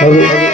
হবে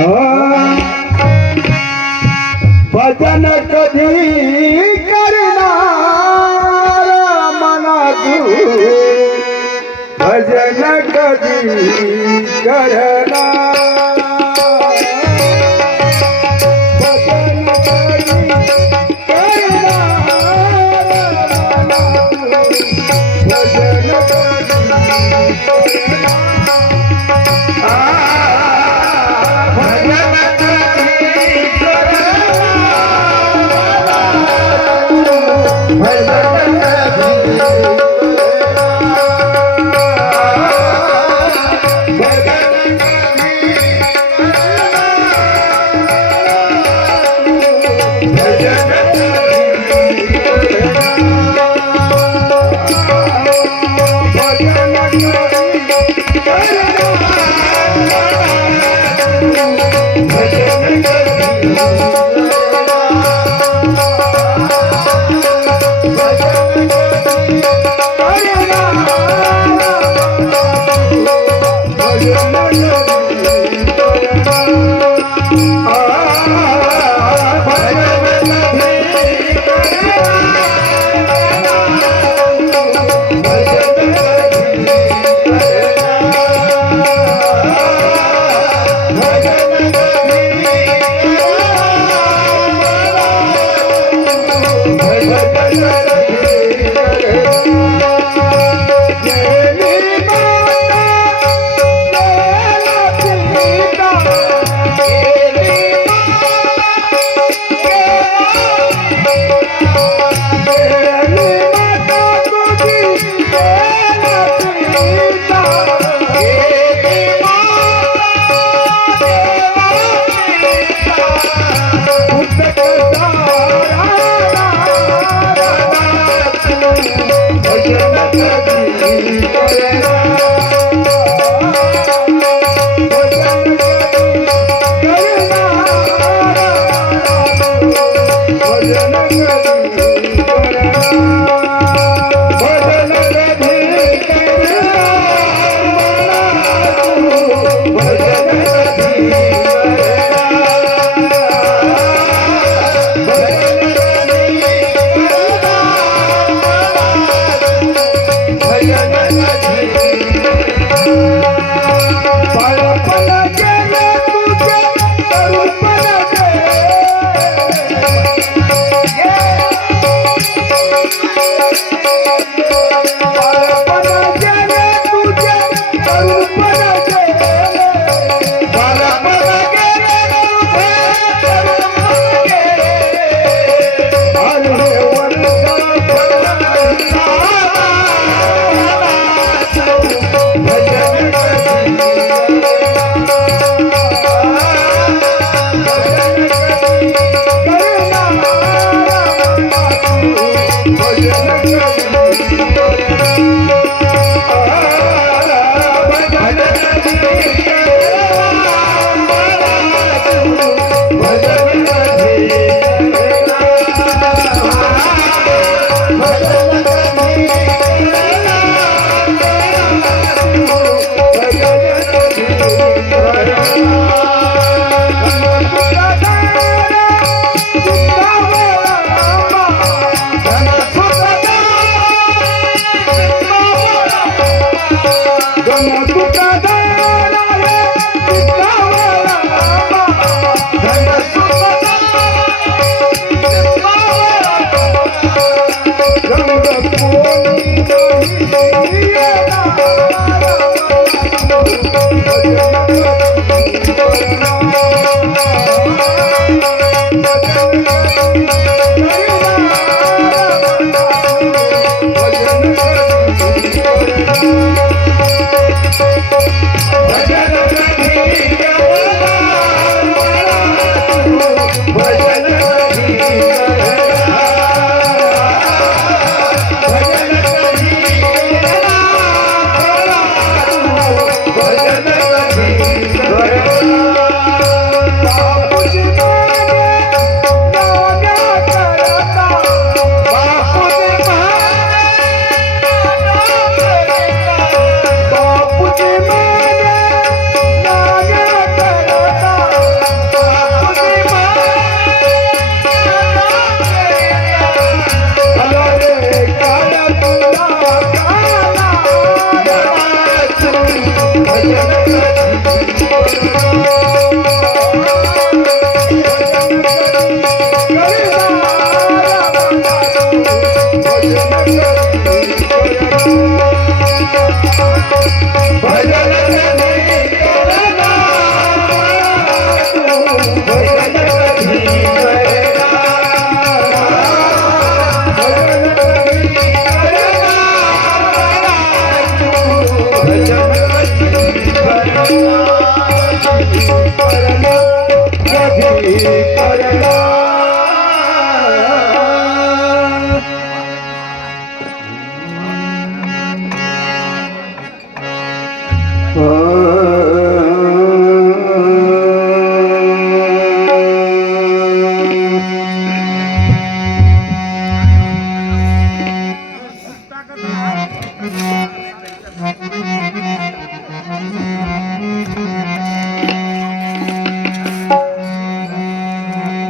Oh. Thank you. Música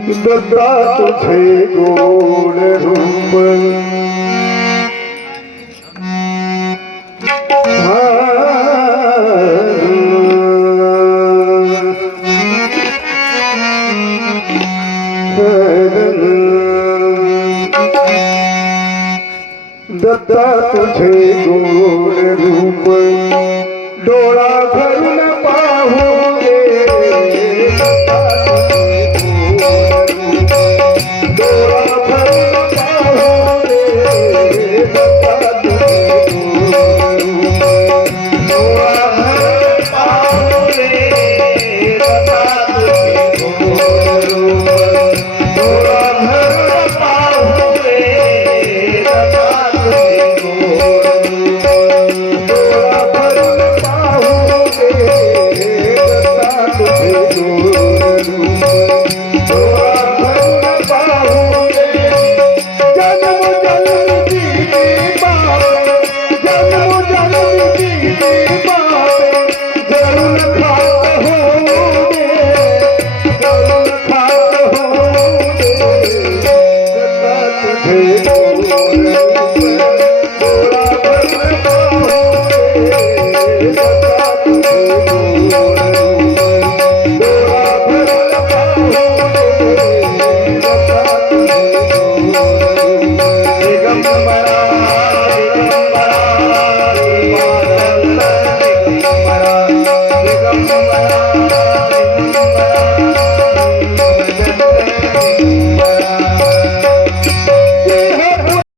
ददा तुझे गोड़ रूप ददा तुझे गोड़ रूप डोरा पाहू